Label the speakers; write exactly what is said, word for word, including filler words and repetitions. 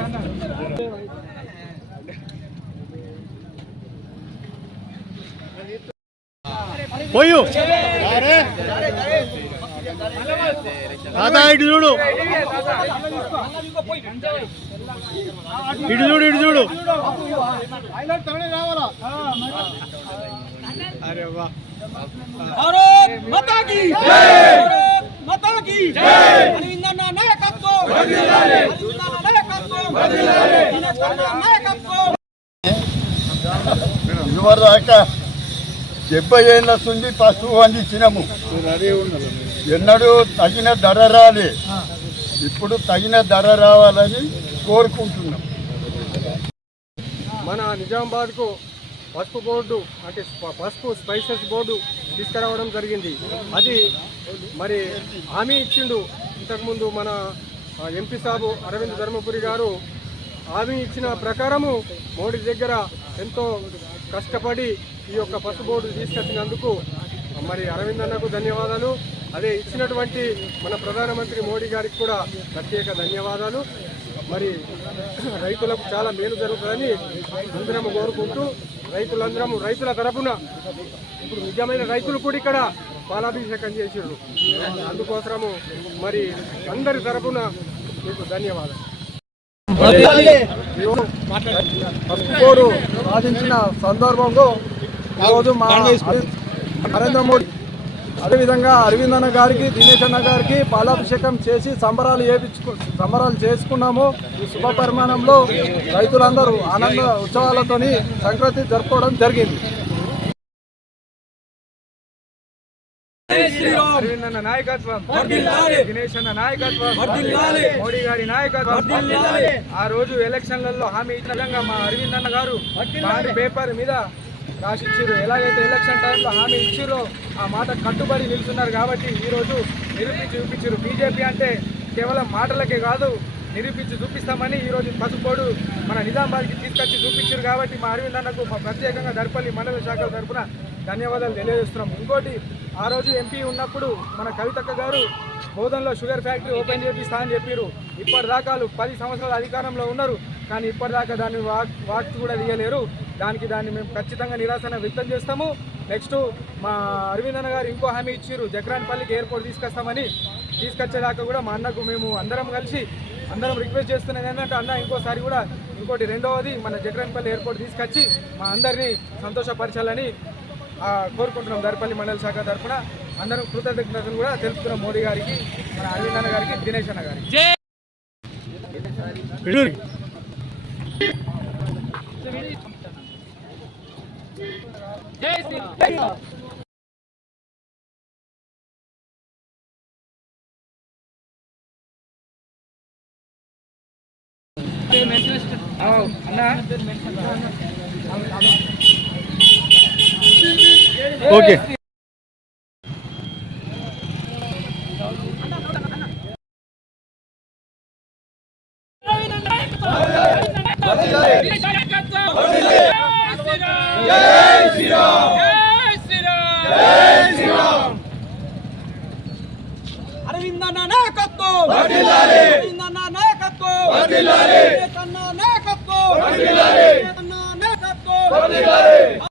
Speaker 1: పోయు దాదా ఇటు చూడు ఇటు చూడు ఇటు చూడు అరే వా
Speaker 2: భారత్ మాతా కీ జై మాతా కీ జై అరవిందన్న నాయకత్వం వర్ధిల్లాలి అరవిందన్న నాయకత్వం వర్ధిల్లాలి దినేశన్న నాయకత్వం
Speaker 3: ఇవరదాకా డెబ్బై ఏళ్ళ నుండి పశువు అందించినాము. ఎన్నడూ తగిన ధర రాలే. ఇప్పుడు తగిన ధర రావాలని కోరుకుంటున్నాం.
Speaker 4: మన నిజామాబాద్కు పసుపు బోర్డు అంటే పసుపు స్పైసెస్ బోర్డు తీసుకురావడం జరిగింది. అది మరి హామీ ఇచ్చిండు ఇంతకుముందు మన ఎంపీ సాబు అరవింద్ ధర్మపురి గారు హామీ ఇచ్చిన ప్రకారము మోడీ దగ్గర ఎంతో కష్టపడి ఈ యొక్క పసుపు బోర్డు తీసుకొచ్చినందుకు మరి అరవింద్ అన్నకు ధన్యవాదాలు. అదే ఇచ్చినటువంటి మన ప్రధానమంత్రి మోడీ గారికి కూడా ప్రత్యేక ధన్యవాదాలు. మరి రైతులకు చాలా మేలు జరుగుతుందని అందరము కోరుకుంటూ రైతులందరము రైతుల తరపున ఇప్పుడు నిజమైన రైతులు కూడా ఇక్కడ పాలాభిషేకం చేసారు. అందుకోసము మరి అందరి తరపున మీకు ధన్యవాదాలు. పసుపు బోర్డు సాధించిన సందర్భంలో ఈరోజు మా నరేంద్ర మోడీ అదేవిధంగా అరవింద్ అన్న గారికి దినేష్ అన్న గారికి పాలాభిషేకం చేసి సంబరాలు చేయించుకు సంబరాలు చేసుకున్నాము. ఈ శుభ పరిమాణంలో రైతులందరూ ఆనంద ఉత్సవాలతోని సంక్రాంతి జరుపుకోవడం జరిగింది. అరవింద్ అన్న నాయకత్వం, దినేష్ అన్న నాయకత్వం, మోడీ గారి నాయకత్వం. ఆ రోజు ఎలక్షన్లలో హామీ ఇచ్చిన విధంగా మా అరవింద్ అన్న గారు పేపర్ మీద రాసిచ్చారు. ఎలాగైతే ఎలక్షన్ టైంలో హామీ ఇచ్చారో ఆ మాట కట్టుబడి నిలుస్తున్నారు. కాబట్టి ఈరోజు నిరూపించి చూపించారు. బీజేపీ అంటే కేవలం మాటలకే కాదు, నిరూపించి చూపిస్తామని ఈరోజు పసుపు బోర్డు మన నిజామాబాద్కి తీసుకొచ్చి చూపించారు. కాబట్టి మా అరవింద్ అన్నకు ప్రత్యేకంగా దర్పల్లి మండల శాఖల తరఫున ధన్యవాదాలు తెలియజేస్తున్నాం. ఇంకోటి, ఆ రోజు ఎంపీ ఉన్నప్పుడు మన కవితక్క గారు బోధనలో షుగర్ ఫ్యాక్టరీ ఓపెన్ చేపిస్తా అని చెప్పారు. ఇప్పటిదాకా పది సంవత్సరాల అధికారంలో ఉన్నారు, కానీ ఇప్పటిదాకా దాన్ని వాక్ వాక్ కూడా తీయలేరు. దానికి దాన్ని మేము ఖచ్చితంగా నిరాశన వ్యక్తం చేస్తాము. నెక్స్ట్ మా అరవింద్ అన్న గారు ఇంకో హామీ ఇచ్చారు, జక్రాన్పల్లికి ఎయిర్పోర్ట్ తీసుకొస్తామని. తీసుకొచ్చేదాకా కూడా మా అన్నకు మేము అందరం కలిసి అందరం రిక్వెస్ట్ చేస్తున్నది ఏంటంటే, అన్న ఇంకోసారి కూడా ఇంకోటి రెండవది మన జక్రాన్పల్లి ఎయిర్పోర్ట్ తీసుకొచ్చి మా అందరినీ సంతోషపరచాలని కోరుకుంటున్నాం. దర్పల్లి మండల శాఖ తరఫున అందరం కృతజ్ఞతలు కూడా తెలుపుతున్నాం మోడీ గారికి, మన అరవింద్ అన్న గారికి, దినేష్ అన్న గారికి.
Speaker 1: ఓకే.
Speaker 2: అరవిందన్న నాయకత్వం వర్ధిల్లాలి అరవిందన్న నాయకత్వం వర్ధిల్లాలి అన్న నాయకత్వం వర్ధిల్లాలి అన్న నాయకత్వం వర్ధిల్లాలి